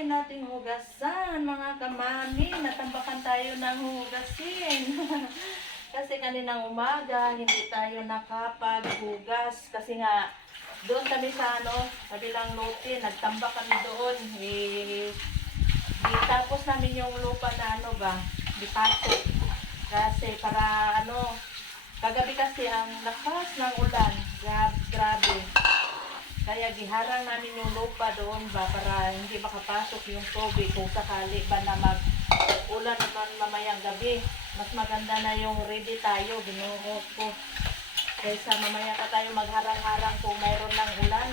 dami nating hugasan, mga kamami. Natambakan tayo ng hugasin. Kasi kaninang umaga, hindi tayo nakapaghugas. Kasi nga, doon kami sa kabilang lote, nagtambak kami doon. Tapos namin yung lupa na dipato. Kasi para kagabi kasi ang lakas ng ulan. Grabe. Kaya giharang namin yung lupa doon para hindi makapasok yung tubig kung sakali ba na mag-ulan naman mamayang gabi. Mas maganda na yung ready tayo, binuhok ko. Kaysa mamaya pa tayo magharang-harang kung mayroon ng ulan.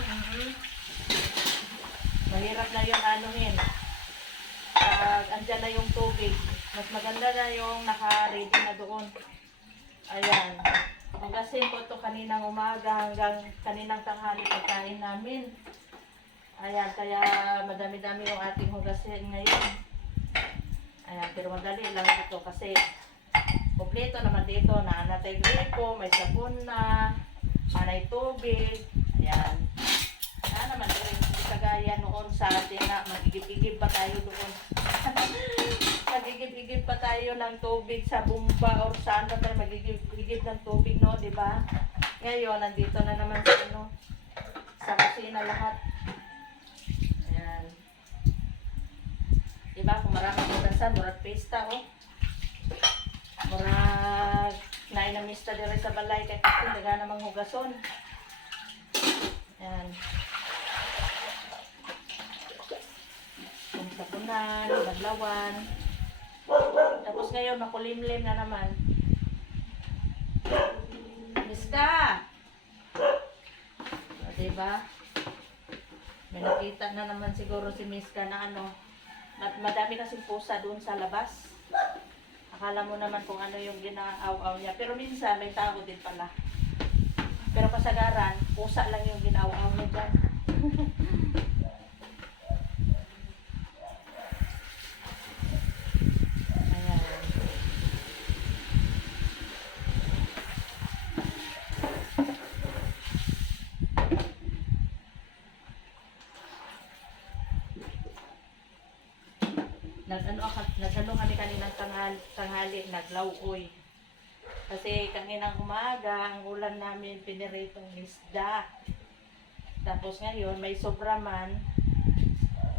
Mahirap na yung pag andyan na yung tubig. Mas maganda na yung naka-ready na doon. Ayan. Hugasin ko ito kaninang umaga hanggang kaninang tanghali pagkain namin. Ayan, kaya madami-dami yung ating hugasin ngayon. Ayan, pero madali lang ito kasi kompleto naman dito na natay gripo, may sabon na, panay tubig. Ayan. Ayan naman, hindi kagaya noon sa atin na magigib-igib pa tayo doon. Magigib-igib pa tayo ng tubig sa bumba or saan pa tayo magigib-igib ng tubig, no? Diba? Ngayon, nandito na naman sa kusina lahat. Ayan. Diba? Kung maraming hugasan, murag pesta, oh. Murag nainamista din rin sa balay kaya kasi daga namang hugason. Ayan. Kung sapunan, baglawan. Tapos ngayon, makulimlim na naman. Miska! O, diba? May nakita na naman siguro si Miska na madami kasing pusa doon sa labas. Akala mo naman kung ano yung ginaaw-aw niya. Pero minsan, may tao din pala. Pero kasagaran, pusa lang yung ginaaw-aw niya dyan. Nagano kami kaninang tanghali, naglawoy. Kasi kaninang umaga, ang ulan namin piniritong isda. Tapos ngayon, may sobra man,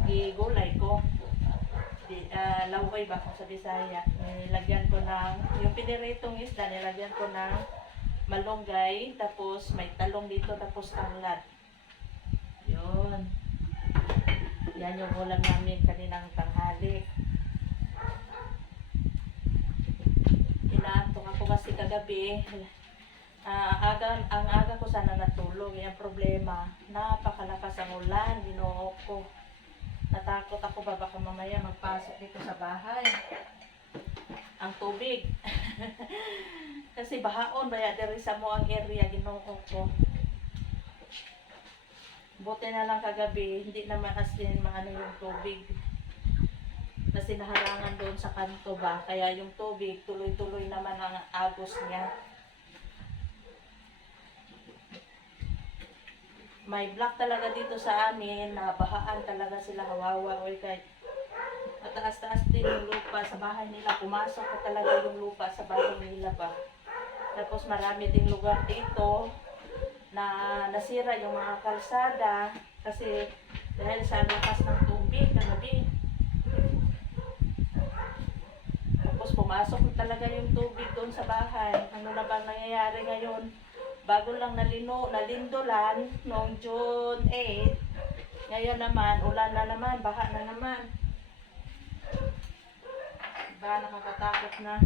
gigulay ko. Laway ba kung sa Bisaya. Nilagyan ko yung piniritong isda, nilagyan ko ng malunggay, tapos may talong dito, tapos tanglad. Yun. Yan yung ulam namin kaninang tanghali. Inaantok ako kasi kagabi. Ang aga ko sana natulog. Yung problema, napakalakas ang ulan. Ginoo ko. Natakot ako baka mamaya magpasok dito sa bahay. Ang tubig. Kasi bahaon baya diri sa moang area, ginoo ko. Buti na lang kagabi, hindi naman as in yung tubig. Kasi naharangan doon sa kanto ba, kaya yung tubig tuloy-tuloy naman ang agos niya. May block talaga dito sa amin, nabahaan talaga sila, hawawa. Kahit mataas-taas din yung lupa sa bahay nila, pumasok ko talaga yung lupa sa bahay nila ba. Tapos marami ding lugar dito na nasira yung mga kalsada kasi dahil sa lakas ng tubig kagabi. Tapos pumasok talaga yung tubig doon sa bahay. Ano na bang nangyayari ngayon? Bago lang nalindolan noong June 8. Ngayon naman, ulan na naman, baha na naman. Diba, nakakatakot na.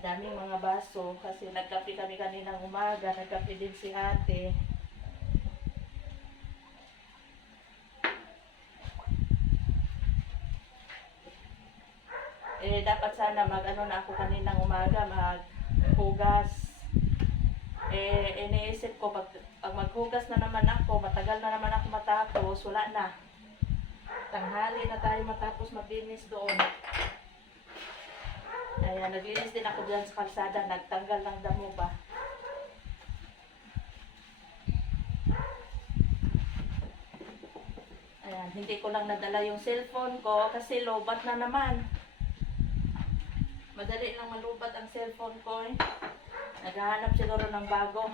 Daming mga baso kasi nagkape kami kaninang umaga, nagkape din si ate. Dapat sana na ako kaninang umaga, maghugas. Iniisip ko pag maghugas na naman ako, matagal na naman ako matapos, wala na. Tanghali na tayo matapos maglinis doon. Ayan, naglinis din ako dyan sa kalsada, nagtanggal ng damo ba. Ayan, hindi ko lang nadala yung cellphone ko kasi lobat na naman. Madali lang malubat ang cellphone ko eh. Naghahanap siguro ng bago.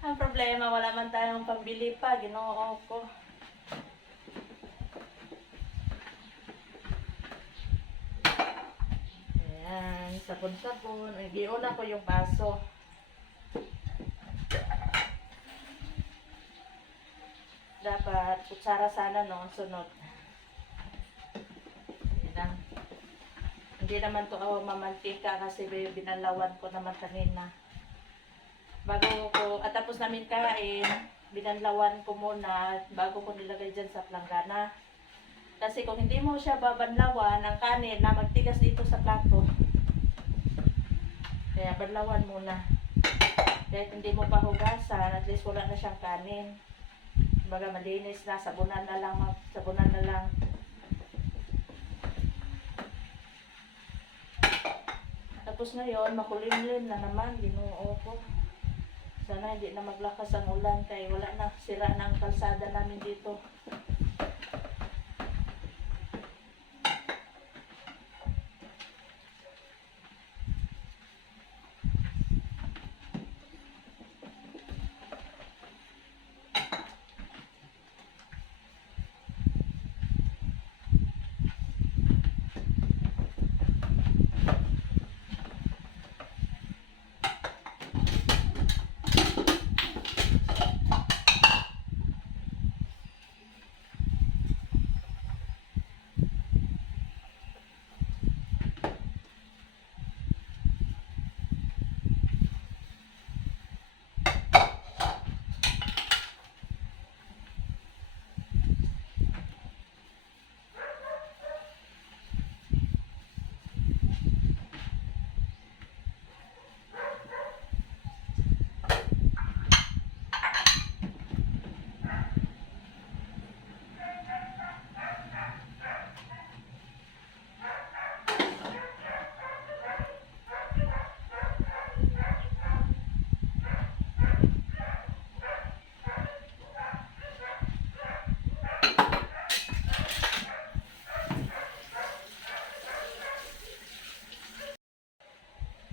Ang problema, wala man tayong pambili pa, Ginoo ko. Ayan, sabon-sabon. Giuna ko yung baso. Dapat kutsara sana no, sunod. Ayan. Hindi naman to mamantika kasi binalawan ko naman kanina. Bago ko, at tapos namin kain, binanlawan ko muna bago ko nilagay dyan sa planggana. Kasi kung hindi mo siya babanlawan, ang kanin na magtigas dito sa plato. Kaya banlawan muna. Kahit hindi mo pa hugasan, at least wala na siyang kanin. Baga malinis na, sabunan na lang, sabunan na lang. Tapos ngayon, makulimlim na naman, Ginoo ko. Sana hindi na maglakas ang ulan kaya wala na, sira ng kalsada namin dito.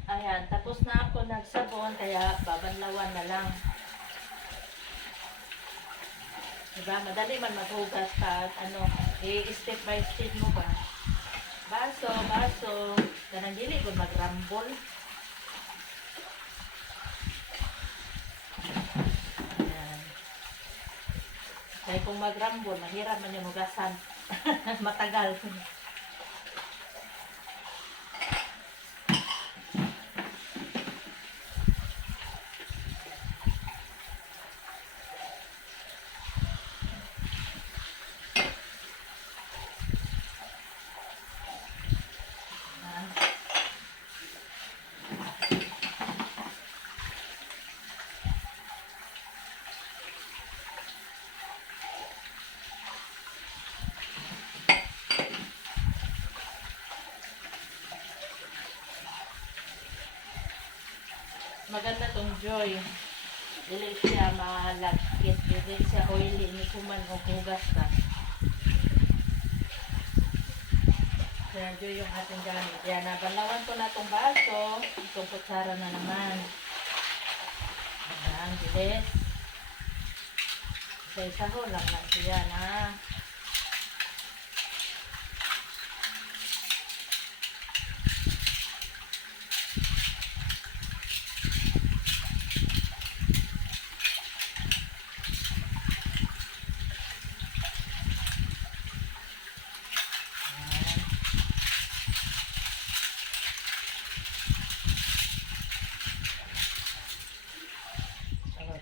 Ayan, tapos na ako nagsabon kaya babanlawan na lang. Diba? Madali man maghugas at ano, step by step mo ba? Baso, baso. Ganang dili ko magrambol. Ayan. Kaya kung magrambol, mahirap man yung hugasan. Matagal. Maganda tong Joy. Dili siya malagkit, dili siya oily, ni kuman o hugas ka. Kaya Joy yung ating gamit. Yan, nabalawan ko na tong baso. Itong kutsara na naman. Ayan, bilis. Isa-isaho lang na siya na.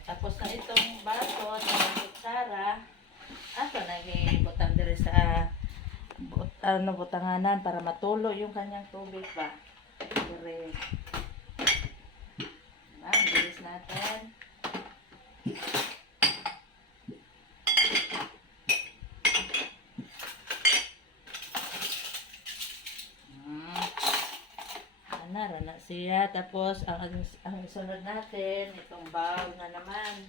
Tapos na itong baso at kutsara, ato nag-ibutan diri sa butanganan para matulo yung kanyang tubig ba. Dire. Diba? Bilis natin. Siya, tapos ang sunod natin, itong bowl na naman.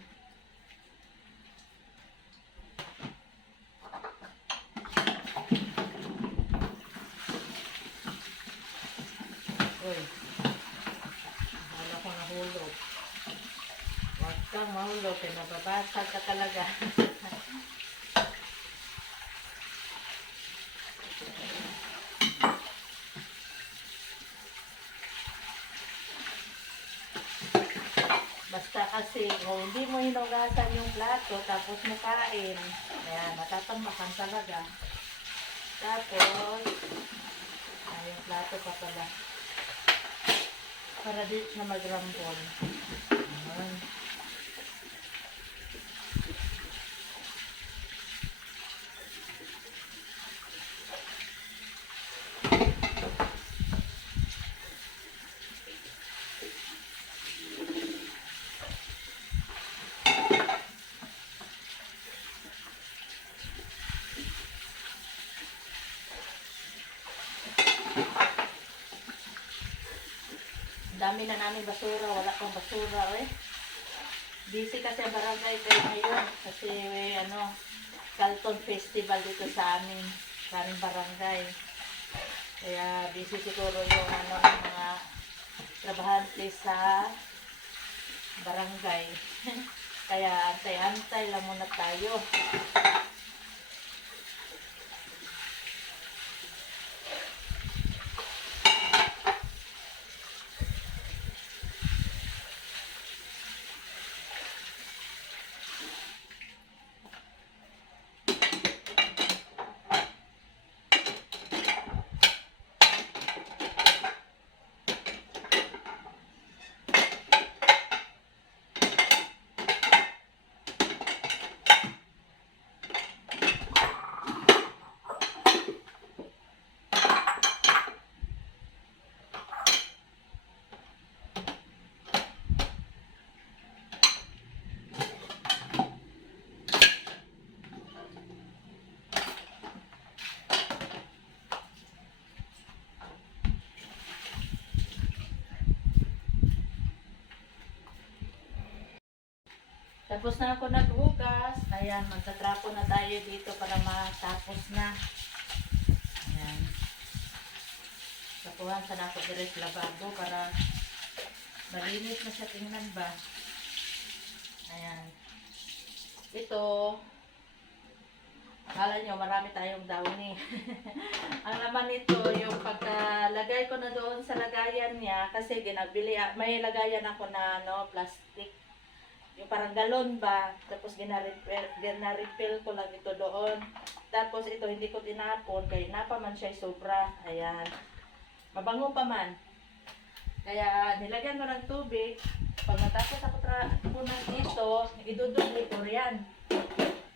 Uy, wala ko nahulog. Huwag kang mahulog, kaya mababasag ka talaga. Basta kasi, kung hindi mo hinugasan yung plato, tapos mo kain, ayan, matatamakan talaga. Tapos, yung plato pa pala. Para di na magrambol. Ayan. Dami na namin basura, wala pang basura eh. Busy kasi ang barangay kayo ngayon kasi may Calton Festival dito sa amin, sa aming barangay. Kaya busy siguro yung mga trabahante sa barangay. Kaya antay-antay lang muna tayo. Tapos na ako naghugas. Ayan, magtatrapo na tayo dito para matapos na. Ayan. Tapuhan sana ako direct lababo para malinis na siya, tingnan ba. Ayan. Ito, akala nyo marami tayong downy. Ang laman nito, yung pagkalagay ko na doon sa lagayan niya, kasi ginabili, may lagayan ako na plastic. Yung parang galon ba, tapos gina-refill ko lang ito doon. Tapos ito hindi ko tinapon, kaya napa man siya sobra. Ayan. Mabango pa man. Kaya nilagyan ko ng tubig. Pag natapos ako punan dito, idudubli ko yan.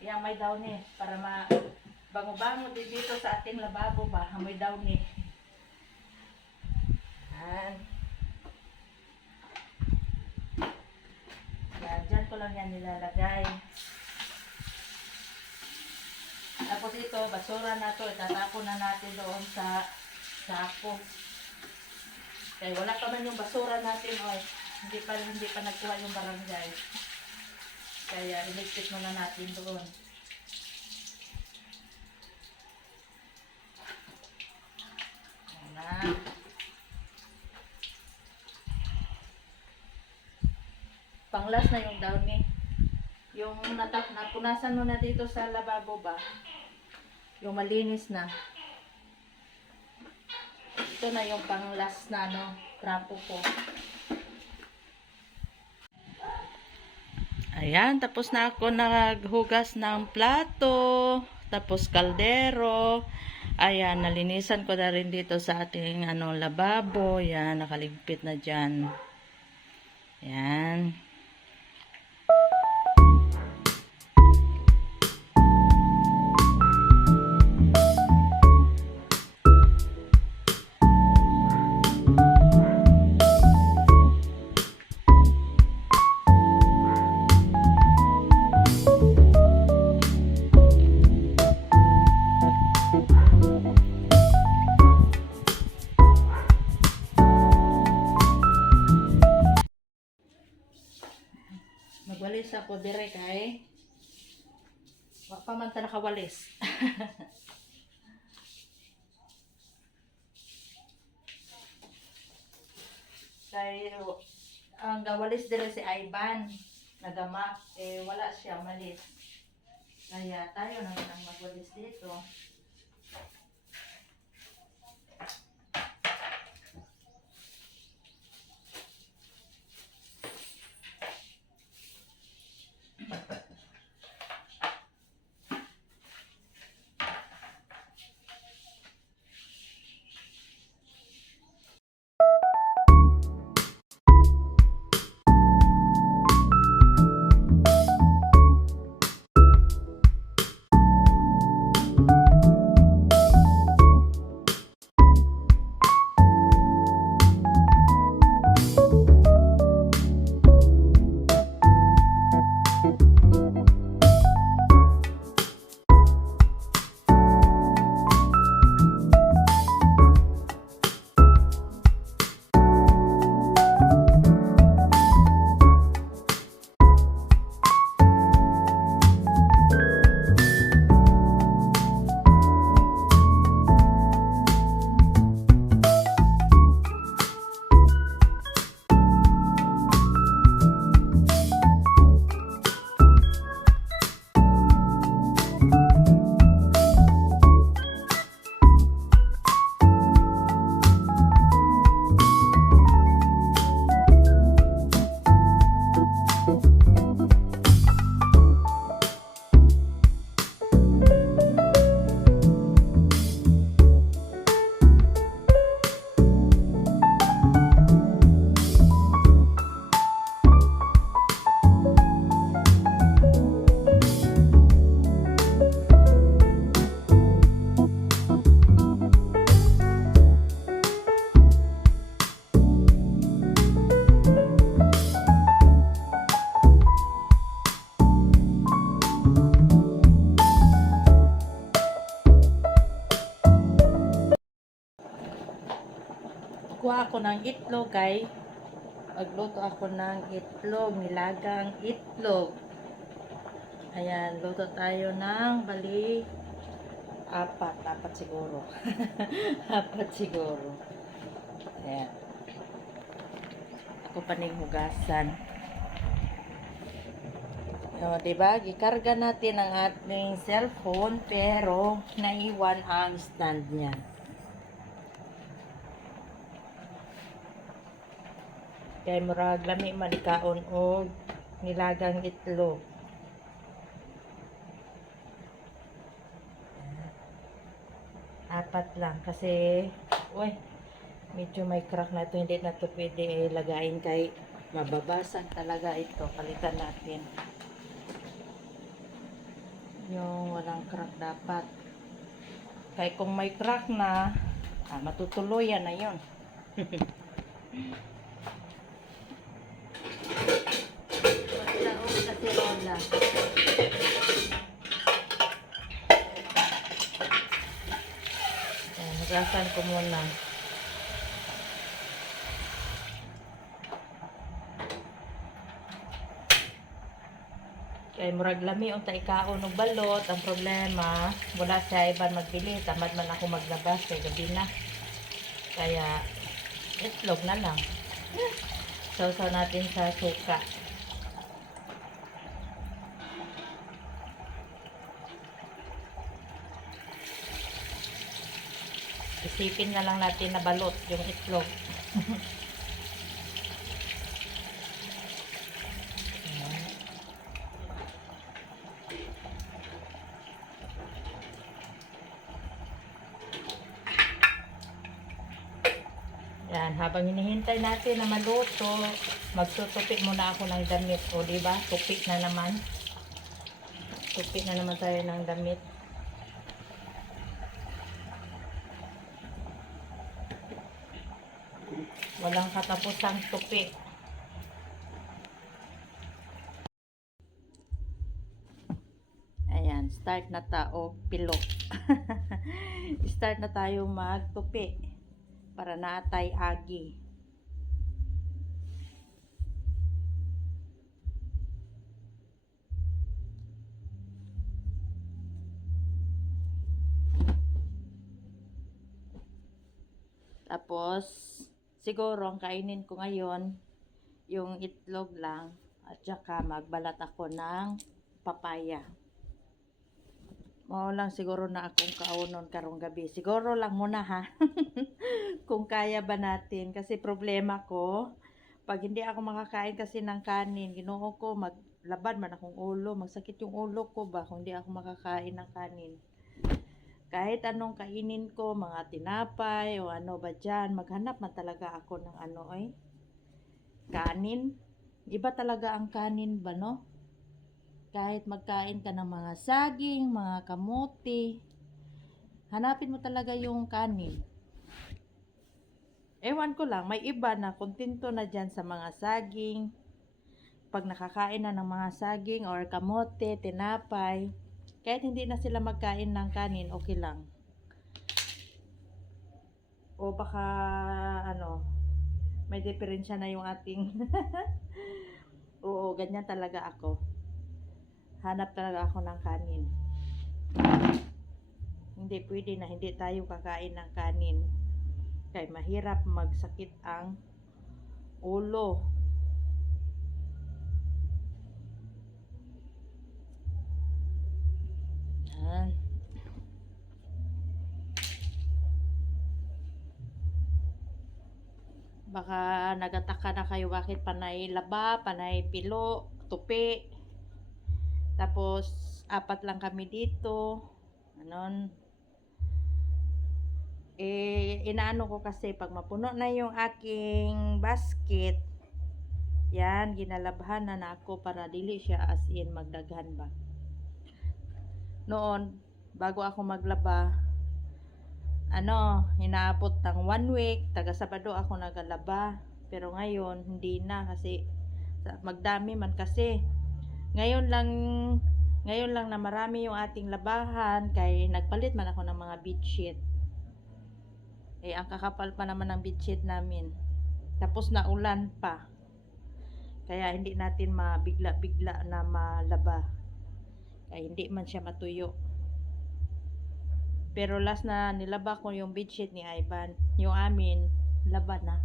Yan may downy. Para mabango-bango din dito sa ating lababo ba, may downy. Ayan. Diyan ko lang yan nilalagay. Tapos ito, basura na to, itatapon na natin doon sa sako. Kaya wala pa man yung basura natin, hindi pa nagkuha yung barangay. Kaya iligpit muna natin doon. Ayan na. Panglas na yung downy. Yung napunasan mo na dito sa lababo ba? Yung malinis na. Ito na yung panglas na trapo ko. Ayan, tapos na ako naghugas ng plato, tapos kaldero. Ayan, nalinisan ko na rin dito sa ating lababo. Ayan, nakaligpit na dyan. Ayan. dire kay wa pa man ta nakawalis. Kay ang gawalis dire si Ivan nagama wala siya malis. Kaya tayo naman ang magwalis dito. Kuha ako ng itlog, guys. Magluto ako ng itlog, nilagang itlog. Ayan, luto tayo ng bali apat siguro. Apat siguro. Ayan. Ako pa ning hugasan. O, diba? Gikarga natin ang ating cellphone pero naiwan ang stand niya. Kaya murag lami malikaon o nilagang itlog. Apat lang kasi uy, medyo may crack na ito, hindi na ito pwede lagayin kay mababasag talaga ito. Palitan natin yung walang crack dapat, kaya kung may crack na matutuluyan na yun. Kasirola. Hugasan ko muna. Kaya murag lami unta ikaon og balot. Ang problema, wala siya iban magbili, tamad man ako maglabas kay gabi na. Kaya itlog na lang. Sausaw natin sa suka. Isipin na lang natin na balot yung itlog. Yan, habang hinihintay natin na maluto, magtutupi muna ako ng damit. O, diba? Tupi na naman. Tupi na naman tayo ng damit. Walang katapusang tupi. Ayan, start na tayo pilok. Start na tayo magtupi para naatay agi. Tapos, siguro ang kainin ko ngayon, yung itlog lang, at saka magbalat ako ng papaya. Mao lang siguro na akong kaunon karong gabi. Siguro lang muna ha. Kung kaya ba natin. Kasi problema ko, pag hindi ako makakain kasi ng kanin, ginoo ko, maglabad man akong ulo. Magsakit yung ulo ko ba kung hindi ako makakain ng kanin. Kahit anong kainin ko, mga tinapay o ano ba dyan, maghanap man talaga ako ng ano kanin. Iba talaga ang kanin ba, no? Kahit magkain ka ng mga saging, mga kamote, hanapin mo talaga yung kanin. Ewan ko lang, may iba na kontento na dyan sa mga saging. Pag nakakain na ng mga saging or kamote, tinapay, kahit hindi na sila magkain ng kanin, okay lang. O baka, may diferensya na yung ating, oo, ganyan talaga ako. Hanap talaga ako ng kanin. Hindi pwede na hindi tayo kakain ng kanin. Kaya mahirap magsakit ang ulo. Yan. Baka nagataka na kayo bakit panay laba, panay pilo, tupi. Tapos 4 lang kami dito. Anon. Inaano ko kasi pag mapuno na yung aking basket, yan, ginalabhan na ako para dili siya as in magdaghan ba. Noon, bago ako maglaba, hinaabot ng 1 week, taga Sabado ako nagalaba. Pero ngayon, hindi na kasi magdami man kasi. Ngayon lang na marami yung ating labahan kay nagpalit man ako ng mga bedsheet. Ang kakapal pa naman ng bedsheet namin. Tapos naulan pa. Kaya hindi natin mabigla-bigla na malaba. Kaya hindi man siya matuyo. Pero last na nilaba ko yung bedsheet ni Ivan, yung amin, laba na.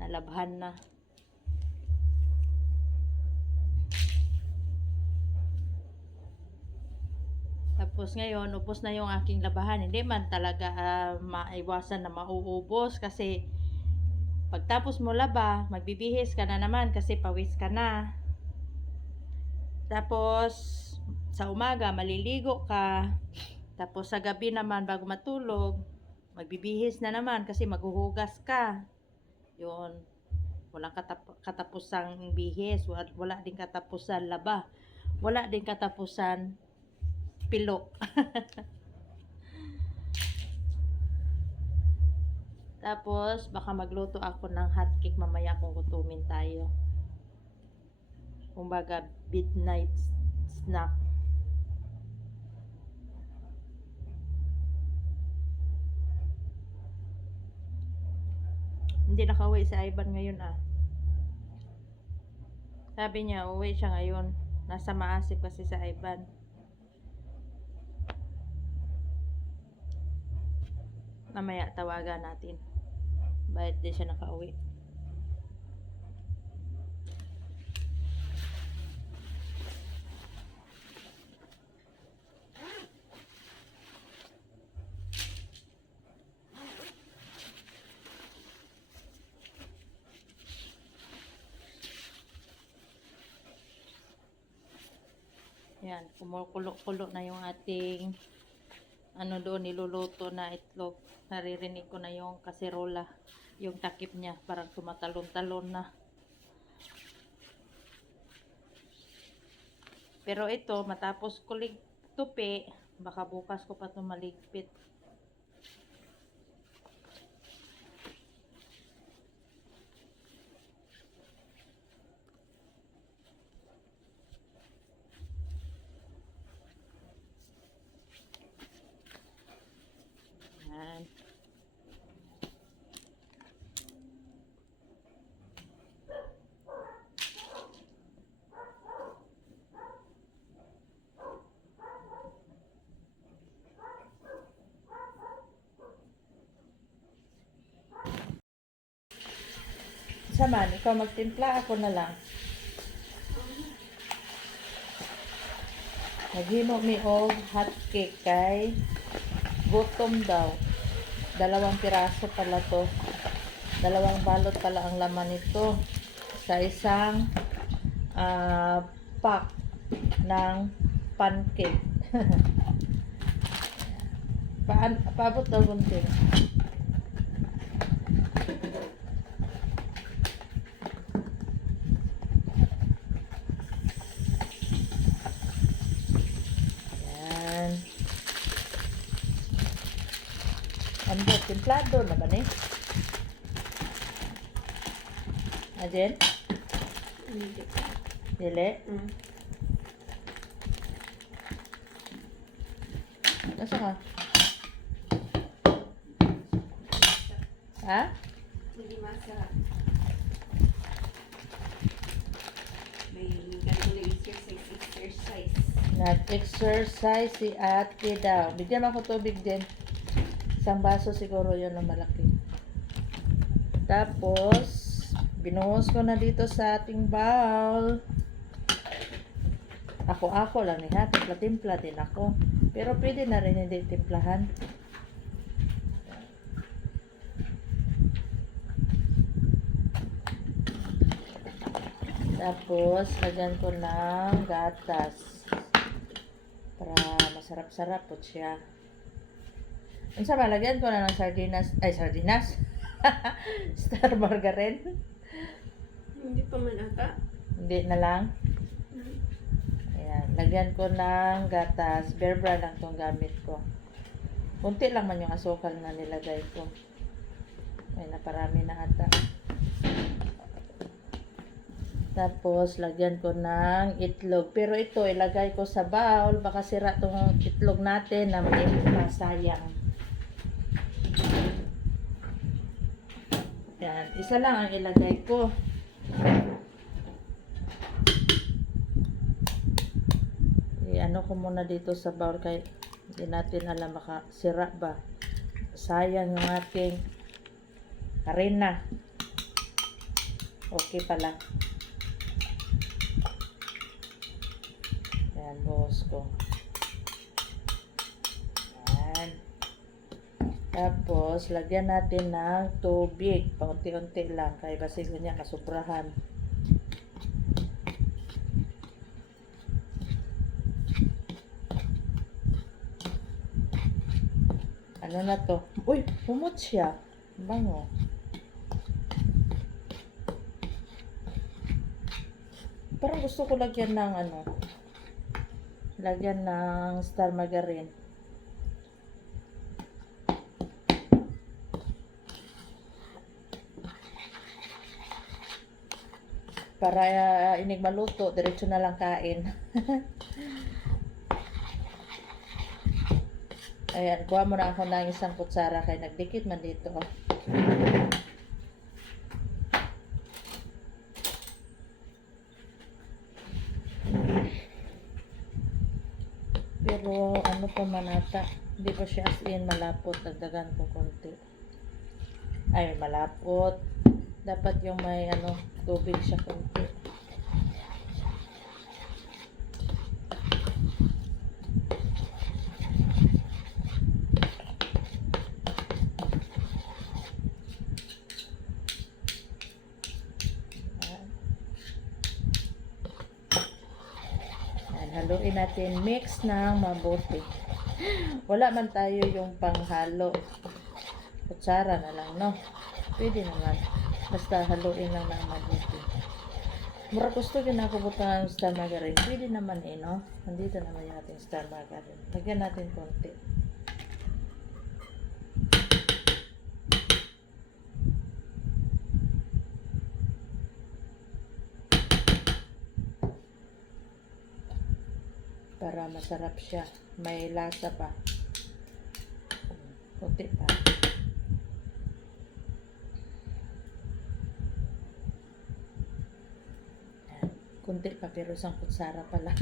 Nalabhan na. Tapos ngayon, upos na yung aking labahan. Hindi man talaga maiwasan na mauubos kasi pagtapos mo laba, magbibihis ka na naman kasi pawis ka na. Tapos sa umaga, maliligo ka. Tapos sa gabi naman, bago matulog, magbibihis na naman kasi maghuhugas ka. Yun. Walang katapusang bihis. Wala din katapusan laba. Wala din katapusan pilo. Tapos, baka magluto ako ng hotcake mamaya kung gutumin tayo. Kumbaga, midnight snack. Hindi nakauwi si Ivan ngayon Sabi niya, uwi siya ngayon. Nasa Maasip kasi sa Ivan. Mamaya tawagan natin. Bakit di siya nakauwi? Yan, kumukulo-kulo na yung ating doon niluluto na itlog. Naririnig ko na yung kaserola, yung takip niya, parang tumatalon-talon na. Pero ito, matapos ko tupi, baka bukas ko pa ito maligpit. Yan. naman, ikaw magtimpla, ako na lang. Naghimo mi og hot cake kay gutom daw. 2 piraso pala to. 2 balot pala ang laman nito sa isang pack ng pancake. Paabot daw gunting. Yan. Ando, templado na ba ni? Ajen? Hindi. Dili? Nasa ka? Ha? Hindi masarap. May ganito na exercise. Nag-exercise si ate daw. Bigyan mo ako tubig din. Isang baso siguro yun na malaki. Tapos, binuhos ko na dito sa ating bowl. Ako lang ni ha. Timpla-timpla din ako. Pero pwede na rin hindi timplahan. Tapos, lagyan ko ng gatas. Para masarap-sarap po siya. Ang sama, lagyan ko na ng sardinas. Ay, sardinas? Star margarine. Hindi pa man ata. Hindi na lang. Ayan, lagyan ko ng gatas. Bear brand lang itong gamit ko. Kunti lang man yung asukal na nilagay ko. Ay, naparami na ata. Tapos, lagyan ko ng itlog. Pero ito, ilagay ko sa bowl. Baka sira itong itlog natin na may masayang. Yan. Isa lang ang ilagay ko. Ano ko muna dito sa bowl kay hindi natin alam baka sira ba. Sayang yung ating harina. Okay pala. Yan, buhos ko. Yan. Tapos, lagyan natin ng tubig. Paunti-unti lang. Kaya basigo niya kasubrahan. Ano na to? Uy, humot siya. Bango. Parang gusto ko lagyan ng ano. Lagyan ng star margarine. Para inig maluto, diretso na lang kain. Ayan, kuha mo na ako ng isang kutsara kaya nagdikit man dito. Pero ano pa man ata, hindi pa siya as in malapot. Dagdagan ko konti. Ay, malapot. Dapat yung may ano, tubig siya konti. Haluin natin, mix ng mabuti. Wala man tayo yung panghalo. Kutsara na lang, no? Pwede naman. Basta haluin lang ng mabuti. Mura gusto din ako butang star margarine. Pwede naman eh, no? Nandito naman yung ating star margarine. Lagyan natin konti. Para masarap siya. May lasa pa. Kunti pa. Kunti pa pero isang kutsara pala.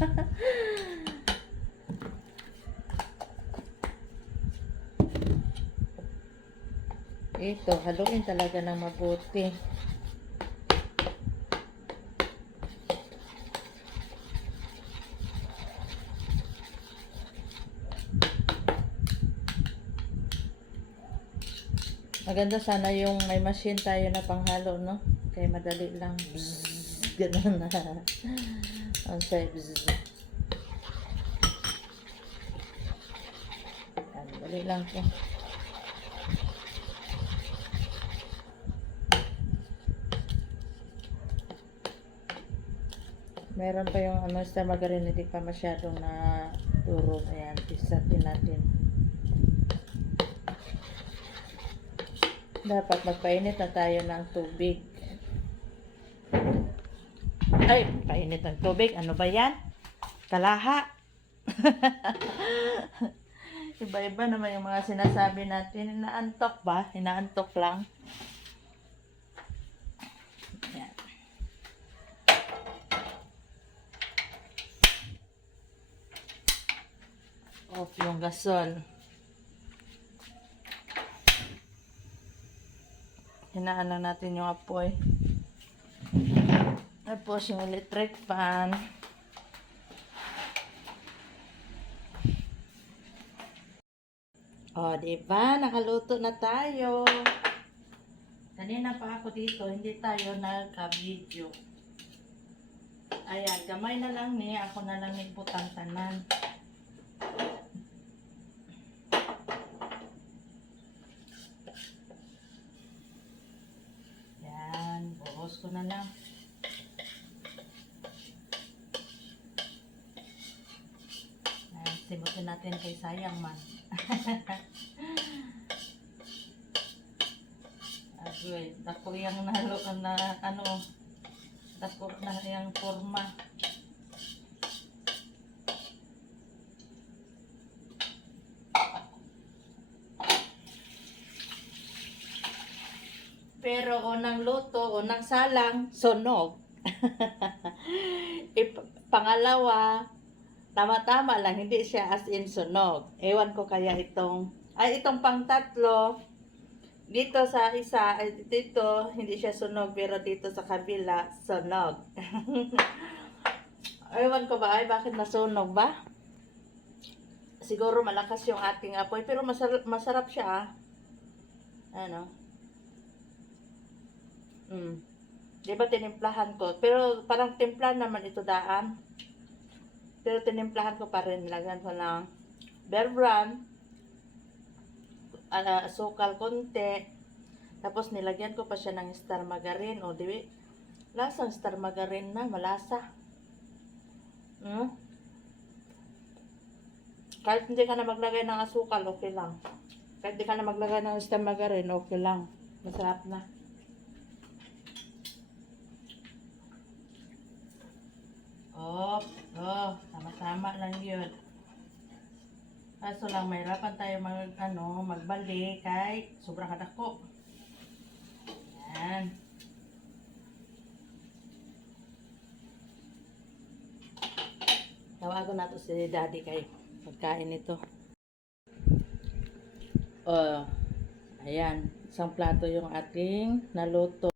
Ito, haluin talaga ng mabuti. Maganda sana yung may machine tayo na panghalo, no? Kaya madali lang. Bzzz, ganun na. Ang say, bzzz. Yan, dali lang po. Meron pa yung ano, sa margarine, hindi pa masyadong na turog. Ayan, pisatin natin. Dapat magpainit na tayo ng tubig. Ay, painit ng tubig. Ano ba yan? Kalaha. Iba-iba naman yung mga sinasabi natin. Inaantok ba? Inaantok lang. Yan. Off yung gasol. Hinaan lang natin yung apoy. Tapos yung electric fan. O, diba? Nakaluto na tayo. Kanina pa ako dito, hindi tayo nagka-video. Ayan, gamay na lang ni. Ako na lang nagputang tanan. Yan, buhos ko na lang. Simutin natin kay sayang man. Agoy, dako yung nalo na ano, dako na yung forma. Pero unang luto, unang salang, sunog. Pangalawa, tama-tama lang, hindi siya as in sunog. Ewan ko kaya itong pang-tatlo, dito sa isa, dito, hindi siya sunog, pero dito sa kabila, sunog. Ewan ko ba, bakit nasunog ba? Siguro malakas yung ating apoy, pero masarap siya, Ano? Diba tinimplahan ko? Pero parang timpla naman ito daan. Pero tinimplahan ko pa rin. Nilagyan ko ng Bear Brand, asukal konti. Tapos nilagyan ko pa siya ng star margarine. O, diba? Lasang star margarine na. Malasa. Kahit hindi ka na maglagay ng asukal, okay lang. Kahit hindi ka na maglagay ng star margarine, okay lang. Masarap na. Tama-tama lang yun. Kaso lang, mahirapan tayo magbalik kay sobrang kadako. Yan. Tawagan nato si Daddy kay pagkain ito. Ayan. Isang plato yung ating naluto.